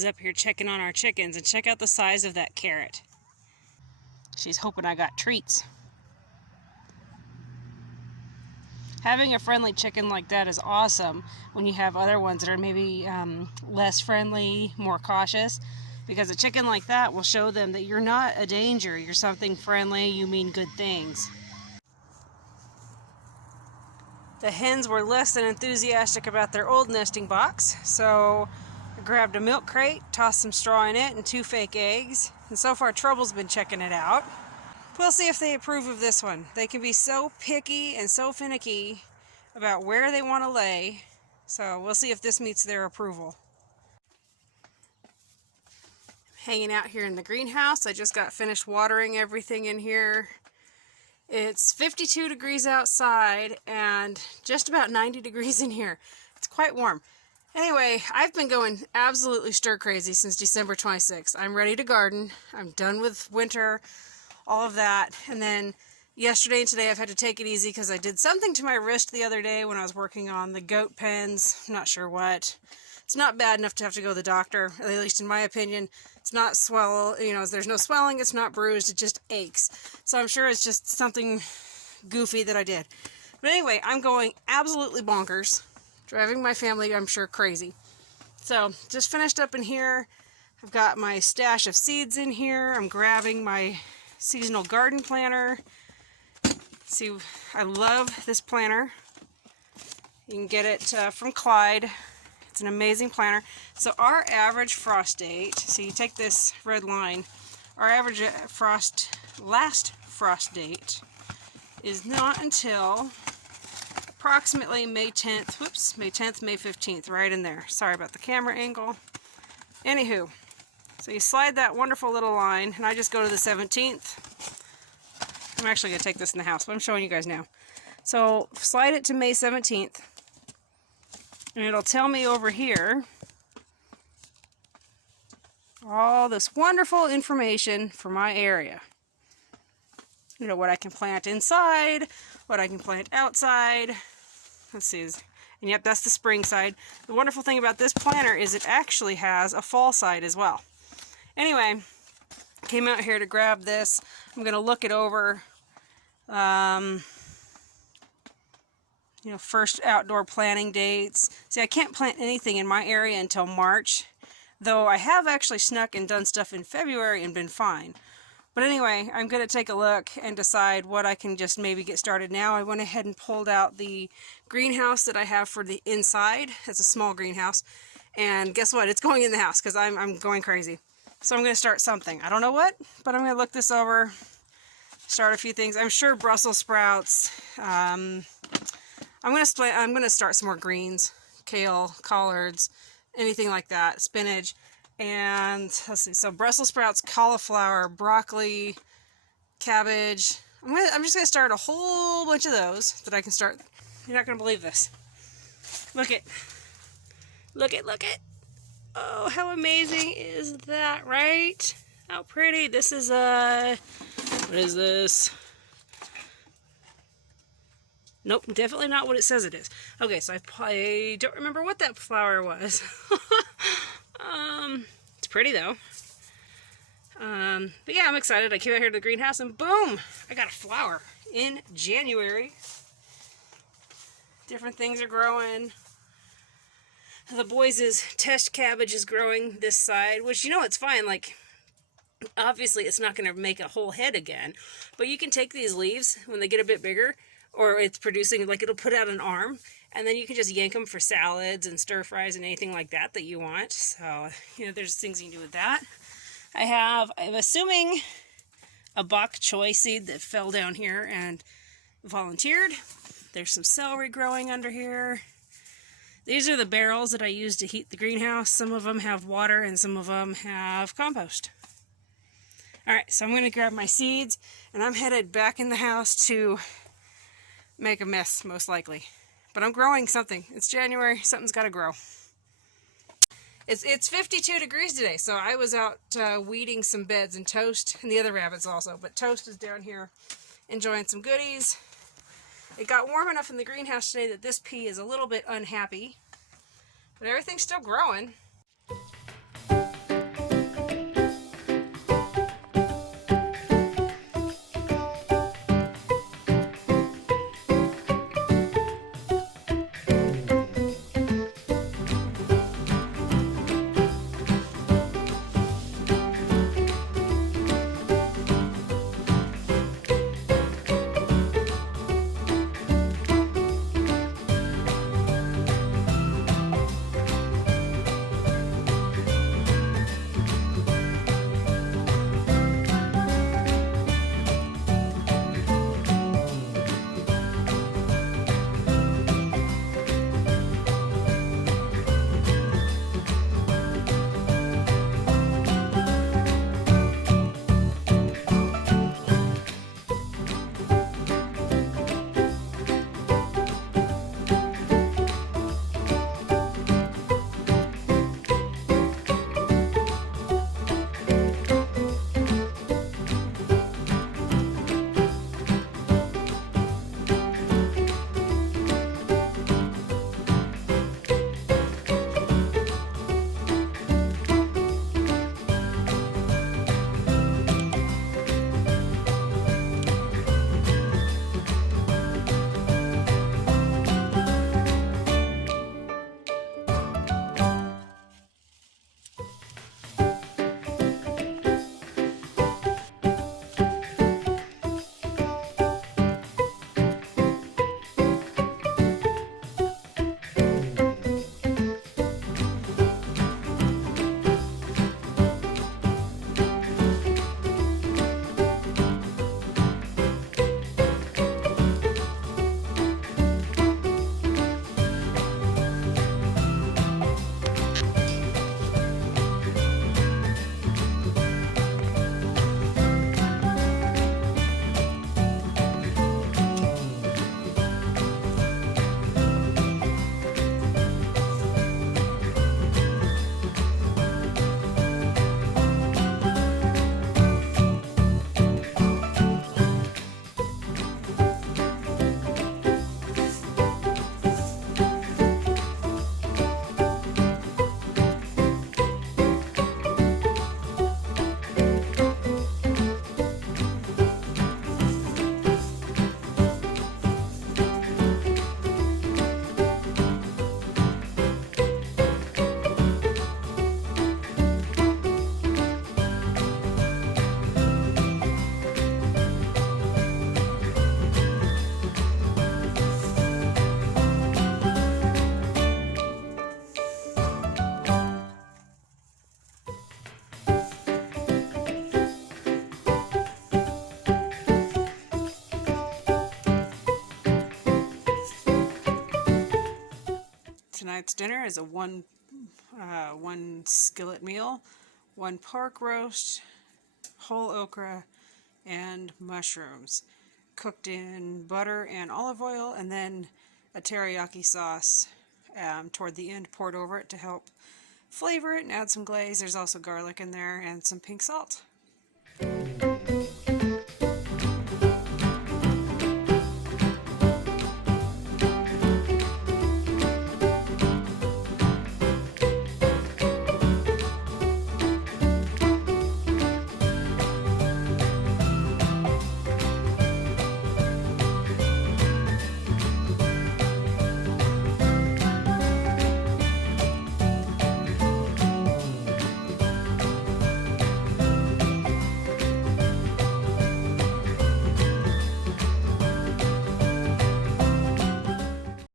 was up here checking on our chickens, and check out the size of that carrot. She's hoping I got treats. Having a friendly chicken like that is awesome when you have other ones that are maybe less friendly, more cautious, because a chicken like that will show them that you're not a danger, you're something friendly, you mean good things. The hens were less than enthusiastic about their old nesting box, so I grabbed a milk crate, tossed some straw in it, and 2 fake eggs, and so far Trouble's been checking it out. We'll see if they approve of this one. They can be so picky and so finicky about where they want to lay, so we'll see if this meets their approval. Hanging out here in the greenhouse. I just got finished watering everything in here. It's 52 degrees outside and just about 90 degrees in here. It's quite warm. Anyway, I've been going absolutely stir crazy since December 26th. I'm ready to garden. I'm done with winter, all of that. And then yesterday and today I've had to take it easy because I did something to my wrist the other day when I was working on the goat pens. I'm not sure what. It's not bad enough to have to go to the doctor, at least in my opinion. It's not there's no swelling, it's not bruised, it just aches. So I'm sure it's just something goofy that I did. But anyway, I'm going absolutely bonkers, driving my family, I'm sure, crazy. So just finished up in here. I've got my stash of seeds in here. I'm grabbing my seasonal garden planter. See, I love this planter. You can get it from Clyde. It's an amazing planter. So our average frost date, so you take this red line, our average last frost date is not until approximately May 10th, May 10th, May 15th, right in there. Sorry about the camera angle. Anywho, so you slide that wonderful little line, and I just go to the 17th. I'm actually going to take this in the house, but I'm showing you guys now. So slide it to May 17th. And it'll tell me over here all this wonderful information for my area. You know, what I can plant inside, what I can plant outside. Let's see. And yep, that's the spring side. The wonderful thing about this planter is it actually has a fall side as well. Anyway, came out here to grab this. I'm going to look it over. You know, first outdoor planting dates. See, I can't plant anything in my area until March, though I have actually snuck and done stuff in February and been fine. But anyway, I'm going to take a look and decide what I can just maybe get started now. I went ahead and pulled out the greenhouse that I have for the inside. It's a small greenhouse. And guess what? It's going in the house because I'm going crazy. So I'm going to start something. I don't know what, but I'm going to look this over, start a few things. I'm sure Brussels sprouts. I'm going to start some more greens, kale, collards, anything like that, spinach, and let's see. So Brussels sprouts, cauliflower, broccoli, cabbage. I'm just going to start a whole bunch of those that I can start. You're not going to believe this. Look it. Look it. Look it. Oh, how amazing is that, right? How pretty. This is what is this? Nope, definitely not what it says it is. Okay, so I don't remember what that flower was. It's pretty though. But yeah, I'm excited. I came out here to the greenhouse and boom, I got a flower in January. Different things are growing. The boys' test cabbage is growing this side, which, you know, it's fine. Like, obviously it's not going to make a whole head again, but you can take these leaves when they get a bit bigger, or it's producing, like, it'll put out an arm, and then you can just yank them for salads and stir fries and anything like that that you want. So, you know, there's things you can do with that. I'm assuming, a bok choy seed that fell down here and volunteered. There's some celery growing under here. These are the barrels that I use to heat the greenhouse. Some of them have water and some of them have compost. Alright, so I'm going to grab my seeds and I'm headed back in the house to make a mess, most likely. But I'm growing something. It's January, something's got to grow. It's 52 degrees today, so I was out weeding some beds, and Toast, and the other rabbits also, but Toast is down here enjoying some goodies. It got warm enough in the greenhouse today that this pea is a little bit unhappy, but everything's still growing. tonight's dinner is a one skillet meal, one pork roast, whole okra, and mushrooms, cooked in butter and olive oil, and then a teriyaki sauce toward the end poured over it to help flavor it and add some glaze. There's also garlic in there and some pink salt.